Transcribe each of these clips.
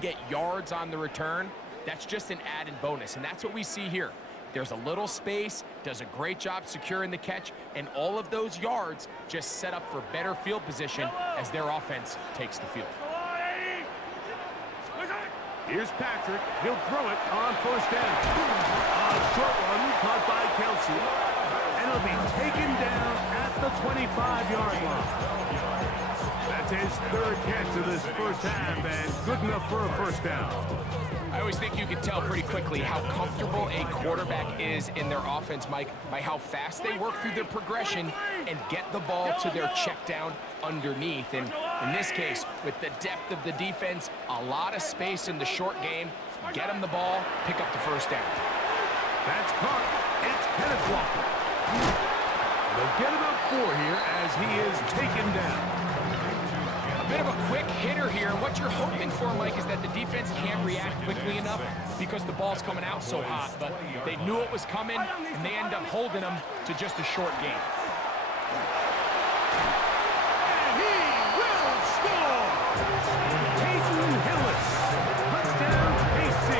get yards on the return, that's just an added bonus, and that's what we see here. There's a little space, does a great job securing the catch, and all of those yards just set up for better field position as their offense takes the field. Here's Patrick. He'll throw it on first down. A short one caught by Kelsey. And it'll be taken down at the 25-yard line. That's his third catch of this first half, and good enough for a first down. I always think you can tell pretty quickly how comfortable a quarterback is in their offense, Mike, by how fast they work through their progression and get the ball to their check down underneath. And in this case, with the depth of the defense, a lot of space in the short game, get them the ball, pick up the first down. That's caught. It's Kenneth Walker. They'll get about 4 here as he is taken down. A bit of a quick hitter here. What you're hoping for, Mike, is that the defense can't react quickly enough because the ball's coming out so hot. But they knew it was coming, and they end up holding them to just a short game. And he will score! Peyton Hillis. Touchdown, KC.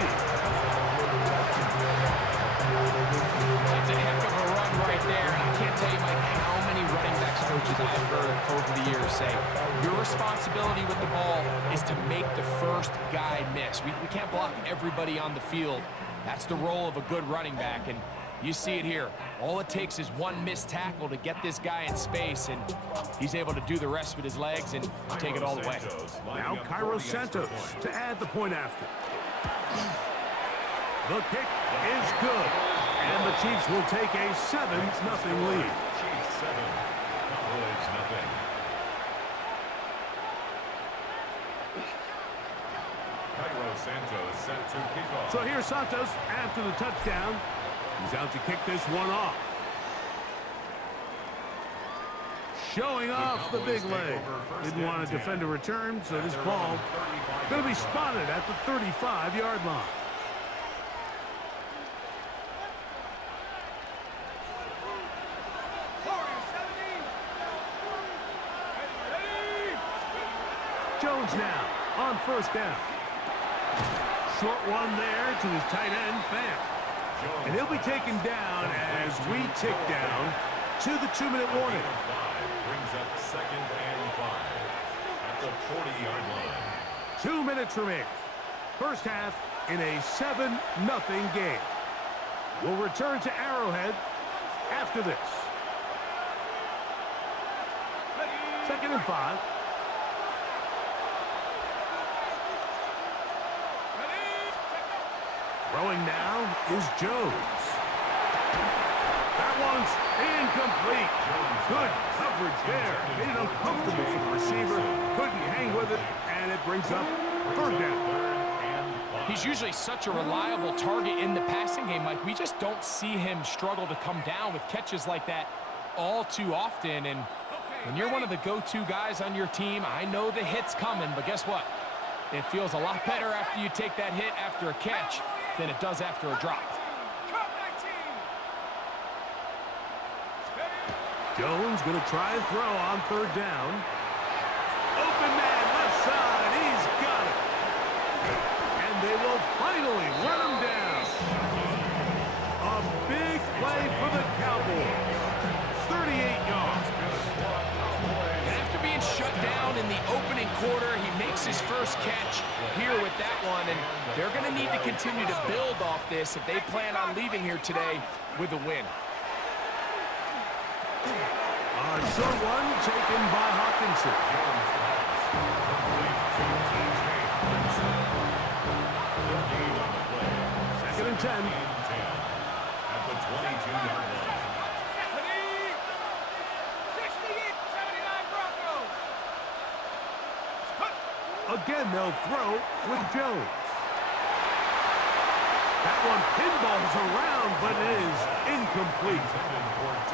That's a heck of a run right there. And I can't tell you, Mike, how many running backs coaches I've heard over the years say, your responsibility with the ball is to make the first guy miss. We can't block everybody on the field. That's the role of a good running back, and you see it here. All it takes is one missed tackle to get this guy in space, and he's able to do the rest with his legs and take it all the way. Now Cairo Santos to add the point after. The kick is good, and the Chiefs will take a 7-0 lead. So here's Santos after the touchdown. He's out to kick this one off. Showing off the big leg. Didn't want to defend a return, so this ball going to be spotted at the 35-yard line. Jones now on first down. Short one there to his tight end, Fant. And he'll be taken down as we tick down to the 2-minute warning. Brings up 2nd and 5 at the 40-yard line. 2 minutes remaining. First half in a 7-0 game. We'll return to Arrowhead after this. 2nd and 5. Throwing now is Jones. That one's incomplete. Good coverage there. Made it uncomfortable for the receiver. Couldn't hang with it, and it brings up 3rd down. He's usually such a reliable target in the passing game, Mike. We just don't see him struggle to come down with catches like that all too often. And when you're one of the go-to guys on your team, I know the hit's coming, but guess what? It feels a lot better after you take that hit after a catch than it does after a drop. Jones going to try and throw on 3rd down. Open man left side. He's got it. And they will finally run him down. A big play for the Cowboys. 38 yards. After being shut down in the opening quarter, he makes his first catch here with that one, and they're going to need to continue to build off this if they plan on leaving here today with a win. A short one taken by Hawkinson. 2nd and 10. At the 22-yard line. Again, they'll throw with Jones. That one pinballs around, but it is incomplete.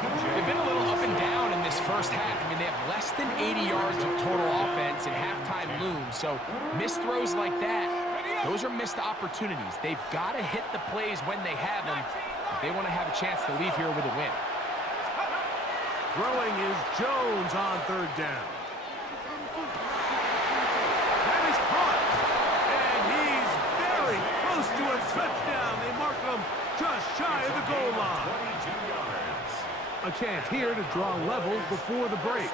They've been a little up and down in this first half. I mean, they have less than 80 yards of total offense and halftime looms. So missed throws like that, those are missed opportunities. They've got to hit the plays when they have them if they want to have a chance to leave here with a win. Throwing is Jones on 3rd down. That is caught. And he Touchdown. They mark them just shy of the goal line. 22 yards. A chance here to draw level before the break.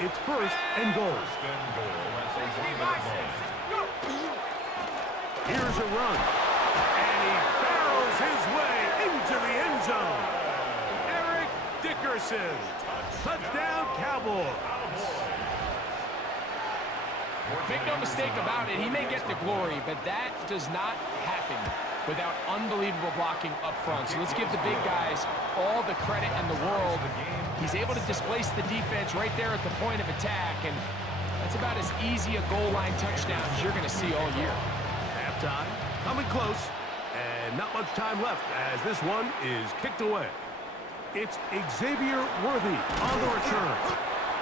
It's first and goal. First and goal at the 20-yard line. Here's a run. And he barrels his way into the end zone. Eric Dickerson. Touchdown, Cowboys. Make no mistake about it, he may get the glory, but that does not happen without unbelievable blocking up front. So let's give the big guys all the credit in the world. He's able to displace the defense right there at the point of attack, and that's about as easy a goal line touchdown as you're going to see all year. Halftime, coming close, and not much time left as this one is kicked away. It's Xavier Worthy on the return.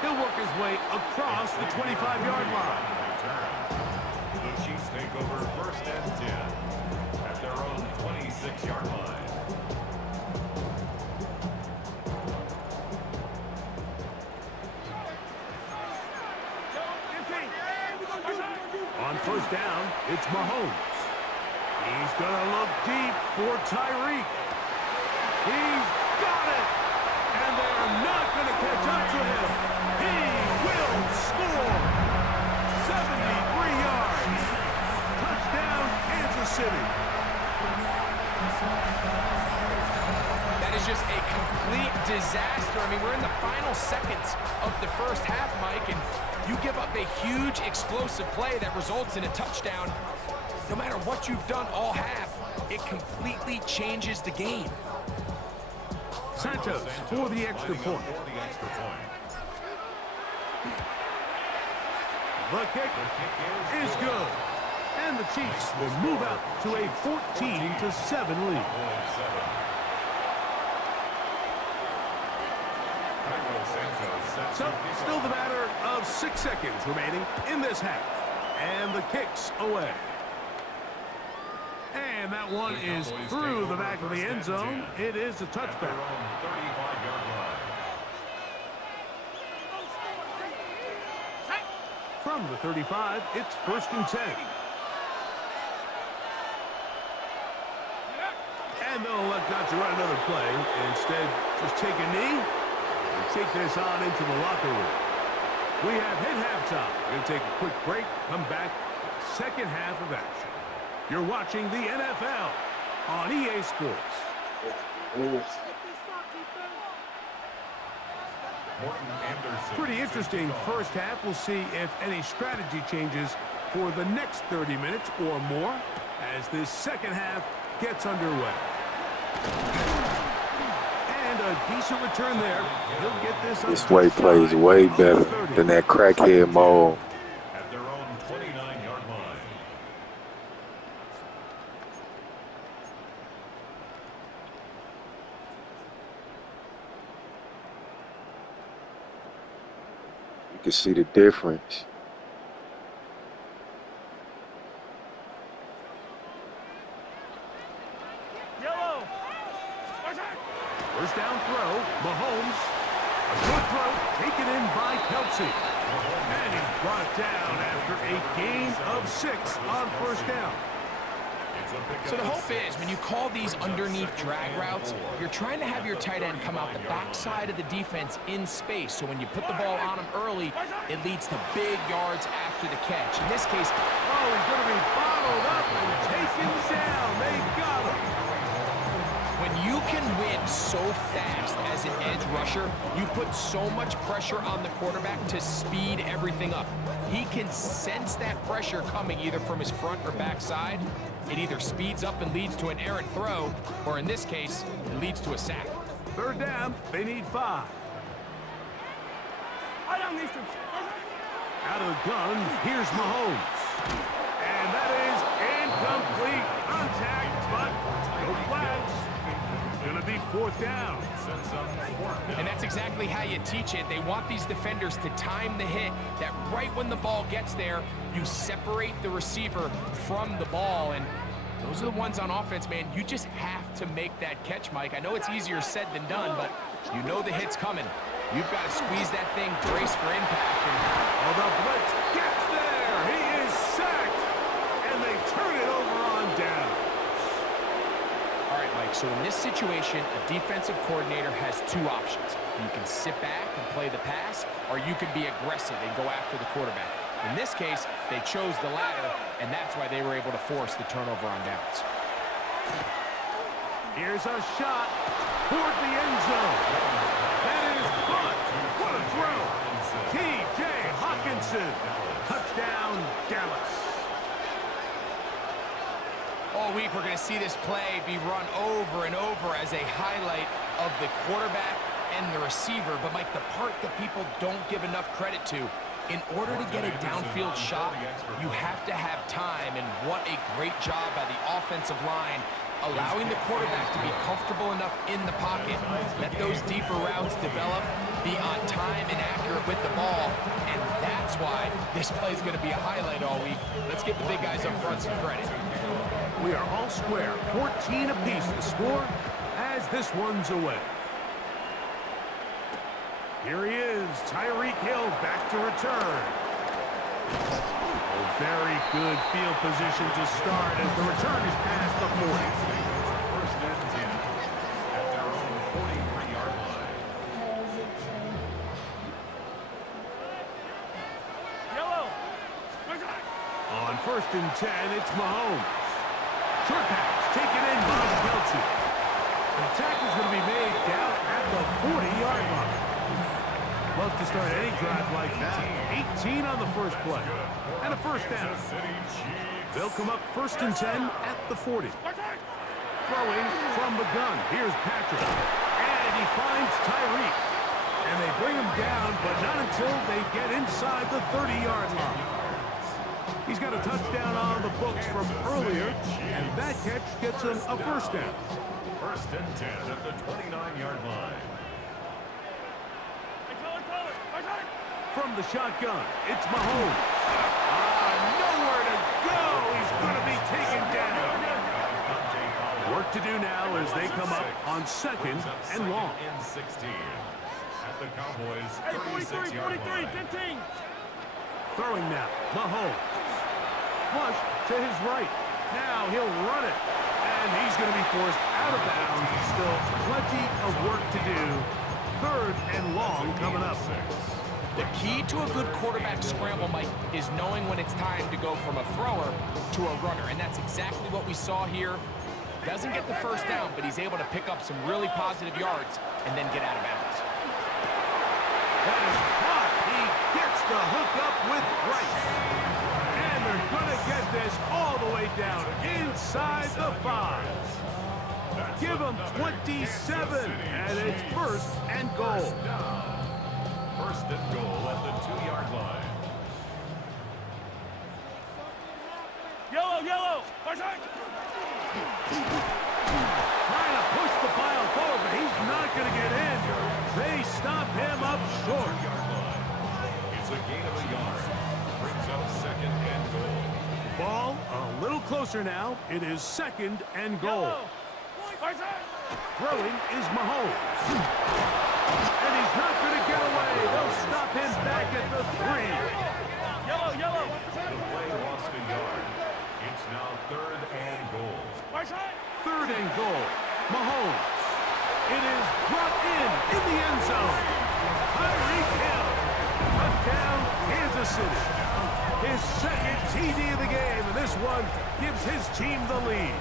He'll work his way across the 25-yard line. The Chiefs take over first and 10 at their own 26-yard line. On first down, it's Mahomes. He's going to look deep for Tyreek. He's got it! And they're not going to catch up to him. He will score! 73 yards. Touchdown, Kansas City. That is just a complete disaster. I mean, we're in the final seconds of the first half, Mike, and you give up a huge explosive play that results in a touchdown. No matter what you've done all half, it completely changes the game. Santos for the extra point. The kick is good. And the Chiefs will move out to a 14-7 lead. So, still the matter of 6 seconds remaining in this half. And the kick's away. And that one is through the back of the end zone. It is a touchback. From the 35, it's first and 10. And they'll elect not to run another play. Instead, just take a knee and take this on into the locker room. We have hit halftime. We're going to take a quick break, come back, second half of action. You're watching the NFL on EA Sports. Pretty interesting first half. We'll see if any strategy changes for the next 30 minutes or more as this second half gets underway. And a decent return there. He'll get this. This way plays way better than that crackhead mode. At their own 29-yard line. You can see the difference. First down throw, Mahomes. A short throw taken in by Kelsey. And he's brought down after a gain of 6 on first down. So the hope is when you call these underneath drag routes, you're trying to have your tight end come out the backside of the defense in space. So when you put the ball on him early, it leads to big yards after the catch. In this case, oh, he's going to be bottled up and taken down. They got him. when you can win so fast as an edge rusher, you put so much pressure on the quarterback to speed everything up. He can sense that pressure coming either from his front or back side. It either speeds up and leads to an errant throw, or in this case, it leads to a sack. Third down, they need 5. Out of the gun, here's Mahomes. And that is incomplete contact, but no flags. It's going to be 4th down. And that's exactly how you teach it. They want these defenders to time the hit, that right when the ball gets there, you separate the receiver from the ball. And those are the ones on offense, man. You just have to make that catch, Mike. I know it's easier said than done, but you know the hit's coming. You've got to squeeze that thing, brace for impact. And oh, the blitz gets there. He is sacked. And they turn it over on down. So in this situation, a defensive coordinator has two options. You can sit back and play the pass, or you can be aggressive and go after the quarterback. In this case, they chose the latter, and that's why they were able to force the turnover on downs. Here's a shot toward the end zone. That is caught. What a throw. T.J. Hawkinson. Touchdown, Dallas. All week, we're going to see this play be run over and over as a highlight of the quarterback and the receiver. But, Mike, the part that people don't give enough credit to, in order to get a downfield shot, you have to have time. And what a great job by the offensive line, allowing the quarterback to be comfortable enough in the pocket, let those deeper routes develop, be on time and accurate with the ball, and that's why this play is going to be a highlight all week. Let's give the big guys up front some credit. We are all square, 14 apiece the score as this one's away. Here he is, Tyreek Hill back to return. A very good field position to start as the return is past the 40. First and 10 at their own 43-yard line. Yellow. On first and 10, it's Mahomes. Short pass taken in by Kelsey. An attack is going to be made down at the 40-yard line. Love to start any drive like that. 18 on the first play. And a first down. They'll come up first and 10 at the 40. Throwing from the gun. Here's Patrick. And he finds Tyreek. And they bring him down, but not until they get inside the 30-yard line. He's got a touchdown on the books from earlier, and that catch gets him a first down. First and 10 at the 29-yard line. From the shotgun, it's Mahomes. Nowhere to go. He's going to be taken down. Work to do now as they come up on second and long. 16 at the Cowboys' 36-yard line. 15. Throwing now, Mahomes. Flush to his right. Now he'll run it. And he's going to be forced out of bounds. Still plenty of work to do. Third and long coming up. The key to a good quarterback scramble, Mike, is knowing when it's time to go from a thrower to a runner. And that's exactly what we saw here. Doesn't get the first down, but he's able to pick up some really positive yards and then get out of bounds. That is caught. He gets the hook up with Rice. And they're going to get this all the way down inside the 5. Give him 27, and it's first and goal. First and goal at the 2-yard line. Yellow. Trying to push the pile forward, but he's not going to get in. They stop him up short. 2-yard line. It's a gain of a yard. Brings up second and goal. Ball a little closer now. It is second and goal. Throwing is Mahomes. And he's not going to get away. They'll stop him back at the 3. Yellow. The play lost a yard. It's now third and goal. Third and goal. Mahomes. It is brought in the end zone. Tyreek Hill. Touchdown, Kansas City. His second TD of the game, and this one gives his team the lead.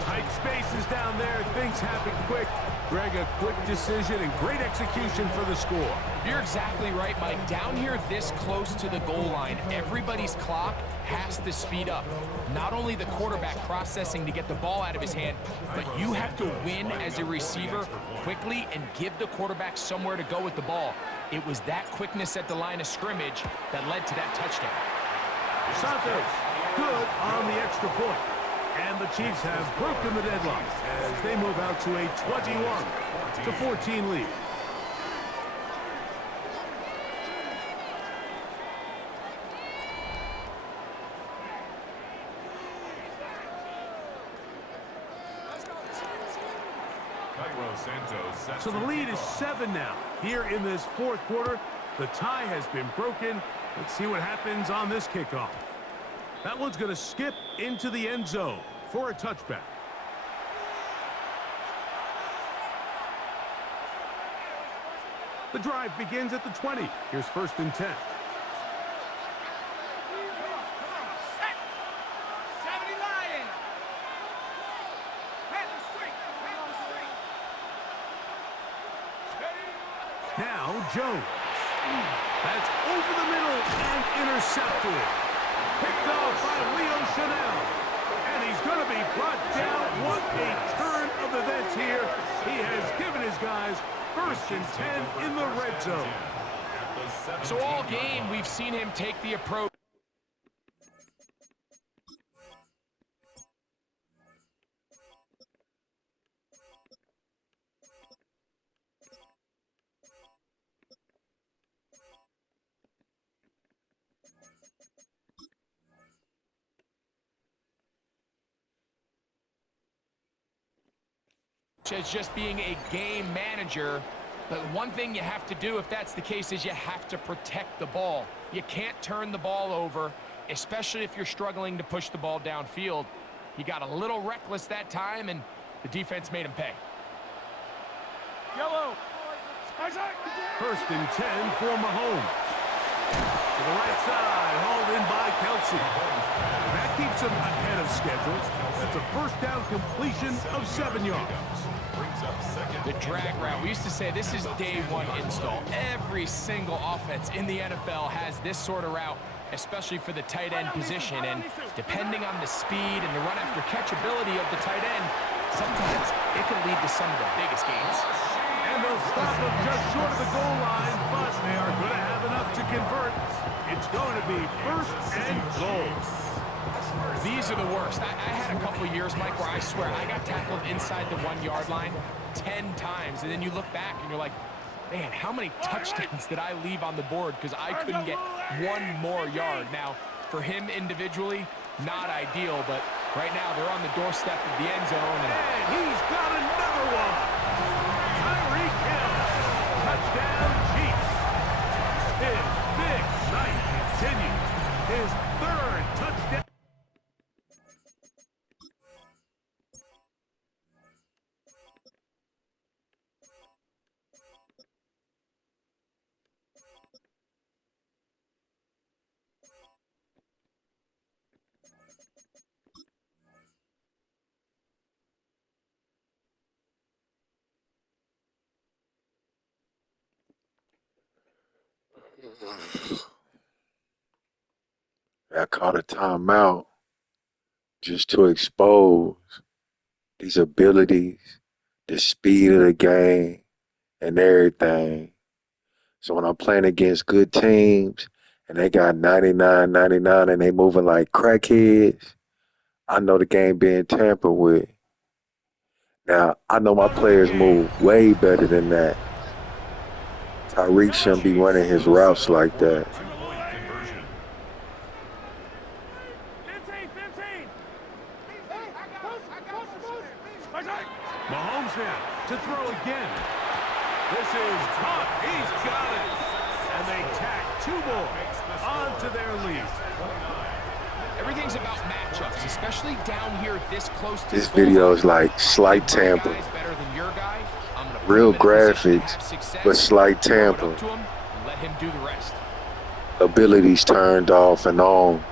Tight spaces down there. Things happen quick. Greg, a quick decision and great execution for the score. You're exactly right, Mike. Down here this close to the goal line, everybody's clock has to speed up. Not only the quarterback processing to get the ball out of his hand, but you have to win as a receiver quickly and give the quarterback somewhere to go with the ball. It was that quickness at the line of scrimmage that led to that touchdown. Santos, good on the extra point. And the Chiefs have broken the deadlock as they move out to a 21-14 lead. So the lead is 7 now. Here in this fourth quarter, the tie has been broken. Let's see what happens on this kickoff. That one's going to skip into the end zone. for a touchback. The drive begins at the 20. Here's 1st and 10. Now Jones. That's over the middle and intercepted. Picked off by Leo Chanel. And he's going to be brought down. What a turn of events here. He has given his guys 1st and 10 in the red zone. So all game, we've seen him take the approach. As just being a game manager, but one thing you have to do if that's the case is you have to protect the ball. You can't turn the ball over, especially if you're struggling to push the ball downfield. He got a little reckless that time, and the defense made him pay. Yellow. 1st and 10 for Mahomes. To the right side, hauled in by Kelsey. That keeps him ahead of schedule. That's a 1st down completion of 7 yards. The drag route. We used to say this is day one install. Every single offense in the NFL has this sort of route, especially for the tight end position. And depending on the speed and the run after catch ability of the tight end, sometimes it can lead to some of the biggest gains. And they'll stop him just short of the goal line, but they are going to have enough to convert. It's going to be 1st and goal. These are the worst. I had a couple years, Mike, where I swear I got tackled inside the 1 yard line 10 times. And then you look back and you're like, man, how many touchdowns did I leave on the board because I couldn't get one more yard? Now, for him individually, not ideal, but right now they're on the doorstep of the end zone. And he's got another one. Tyreek Hill. Touchdown, Chiefs. His big night continues. His 3rd touchdown. I caught a timeout just to expose these abilities, the speed of the game, and everything. So when I'm playing against good teams and they got 99, 99, and they moving like crackheads, I know the game being tampered with. Now, I know my players move way better than that. Tyreek shouldn't be running his routes like that. Mahomes now to throw again. This is caught. He's got it. And they tack 2 more onto their lead. Everything's about matchups, especially down here this close to This video is like slight tamper. Real graphics, but slight tamper. Let him do the rest. Abilities turned off and on.